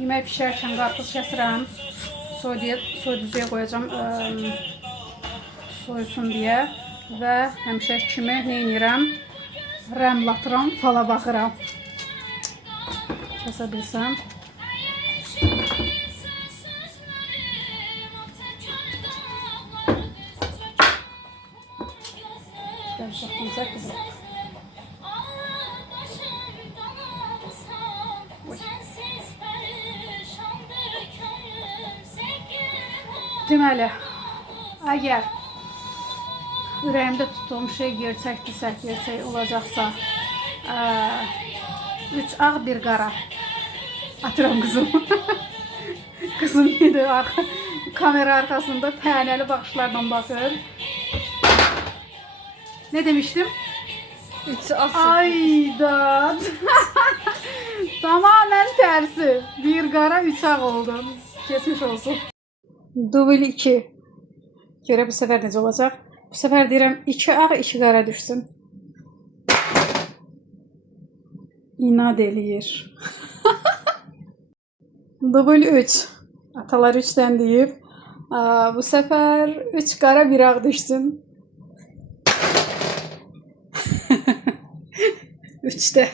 Yemək pişərkən qarpız kəsirəm. Soyuducuya qoyacağam soyusun deyə və həmişə kimi nə edirəm? Rəmlatıram, fala baxıram. Kəsə bilsəm. Deməli, əgər ürəyimdə tutduğum şey gerçək olacaqsa, 3 ağ, 1 qara. Atıram kızım. Kızım yedi kamera arkasında tənəli baxışlarla bakır. Ne demiştim? 3 asıl. Ayda. Tamamen tersi. 1 qara, 3 ağ oldu. Geçmiş olsun. Double 2. Görə bu sefer necə olacaq? Bu sefer deyirəm 2 ağ, 2 qara düşsün. İnad eləyir. Double 3. Atalar 3'ten deyib. Bu sefer 3 qara, 1 ağ düşsün. 3'te.